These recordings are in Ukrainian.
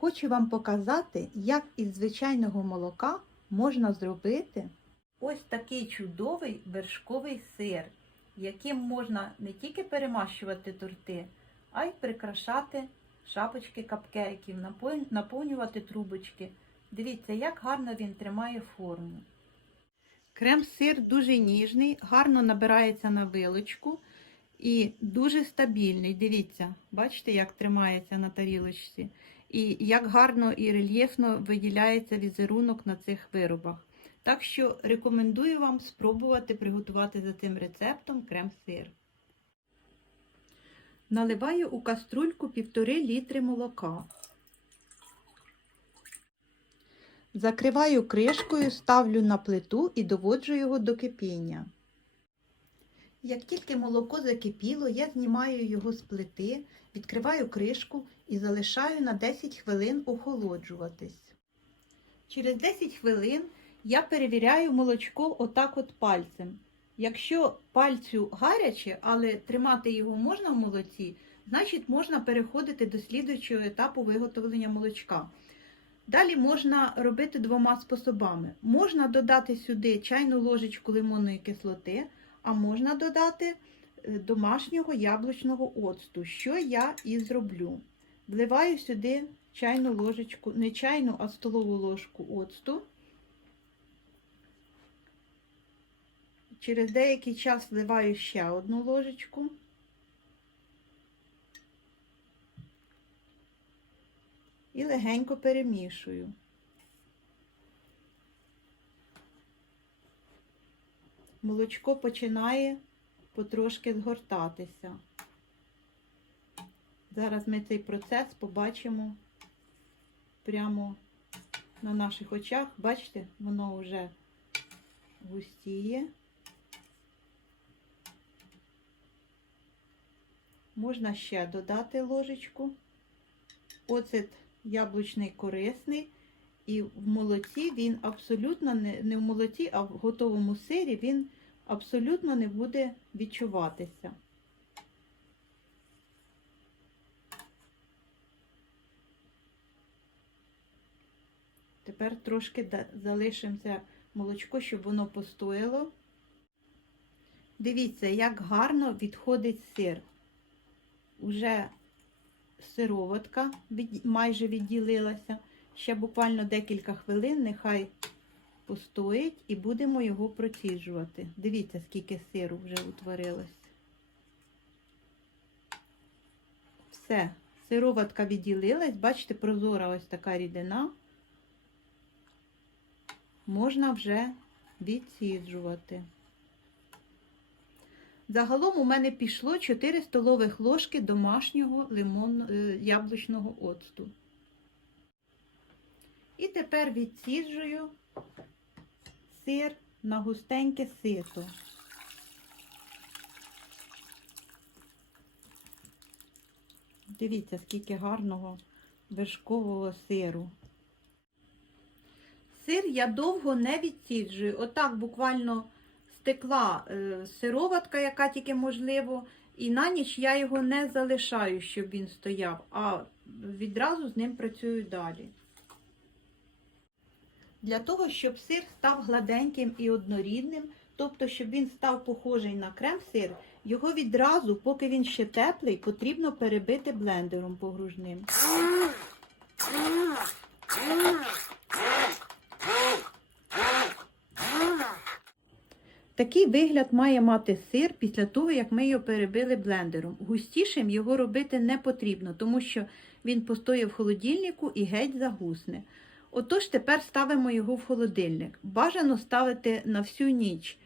Хочу вам показати, як із звичайного молока можна зробити ось такий чудовий вершковий сир, яким можна не тільки перемащувати торти, а й прикрашати шапочки капкейків, наповнювати трубочки. Дивіться, як гарно він тримає форму. Крем-сир дуже ніжний, гарно набирається на вилочку і дуже стабільний. Дивіться, бачите, як тримається на тарілочці. І як гарно і рельєфно виділяється візерунок на цих виробах. Так що рекомендую вам спробувати приготувати за цим рецептом крем-сир. Наливаю у каструльку 1,5 літри молока. Закриваю кришкою, ставлю на плиту і доводжу його до кипіння. Як тільки молоко закипіло, я знімаю його з плити, відкриваю кришку і залишаю на 10 хвилин охолоджуватись. Через 10 хвилин я перевіряю молочко отак от пальцем. Якщо пальцю гаряче, але тримати його можна в молоці, значить можна переходити до слідуючого етапу виготовлення молочка. Далі можна робити двома способами. Можна додати сюди чайну ложечку лимонної кислоти, а можна додати е, домашнього яблучного оцту, що я і зроблю. Вливаю сюди чайну ложечку, не чайну, а столову ложку оцту. Через деякий час вливаю ще одну ложечку. І легенько перемішую. Молочко починає потрошки згортатися. Зараз ми цей процес побачимо прямо на наших очах. Бачите, воно вже густіє. Можна ще додати ложечку. Оцет яблучний корисний. І в молоці він абсолютно не, в молоці, а в готовому сирі він абсолютно не буде відчуватися. Тепер трошки залишимося молочко, щоб воно постояло. Дивіться, як гарно відходить сир. Уже сироватка від, майже відділилася. Ще буквально декілька хвилин, нехай постоїть і будемо його проціджувати. Дивіться, скільки сиру вже утворилось. Все, сироватка відділилась, бачите, прозора ось така рідина. Можна вже відсіджувати. Загалом у мене пішло 4 столових ложки домашнього лимон, е, яблучного оцту. І тепер відсіджую сир на густеньке сито. Дивіться, скільки гарного вершкового сиру. Сир я довго не відсіджую. Отак буквально стекла е, сироватка, яка тільки можливо, і на ніч я його не залишаю, щоб він стояв, а відразу з ним працюю далі. Для того, щоб сир став гладеньким і однорідним, тобто, щоб він став похожий на крем-сир, його відразу, поки він ще теплий, потрібно перебити блендером погружним. Такий вигляд має мати сир після того, як ми його перебили блендером. Густішим його робити не потрібно, тому що він постоє в холодильнику і геть загусне. Отож, тепер ставимо його в холодильник. Бажано ставити на всю ніч.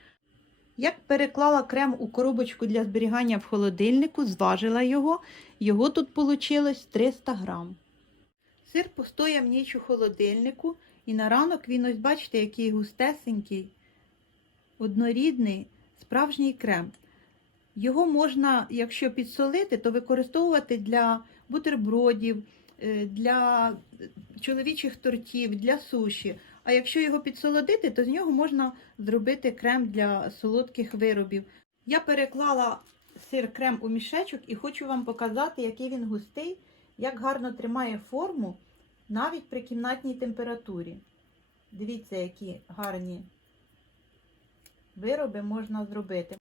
Як переклала крем у коробочку для зберігання в холодильнику, зважила його, його тут вийшло 300 грам. Сир постояв ніч у холодильнику, і на ранок він, ось бачите, який густесенький, однорідний, справжній крем. Його можна, якщо підсолити, то використовувати для бутербродів, е, для чоловічих тортів, для суші. А якщо його підсолодити, то з нього можна зробити крем для солодких виробів. Я переклала сир крем у мішечок і хочу вам показати, який він густий, як гарно тримає форму. навіть при кімнатній температурі. Дивіться, які гарні вироби можна зробити.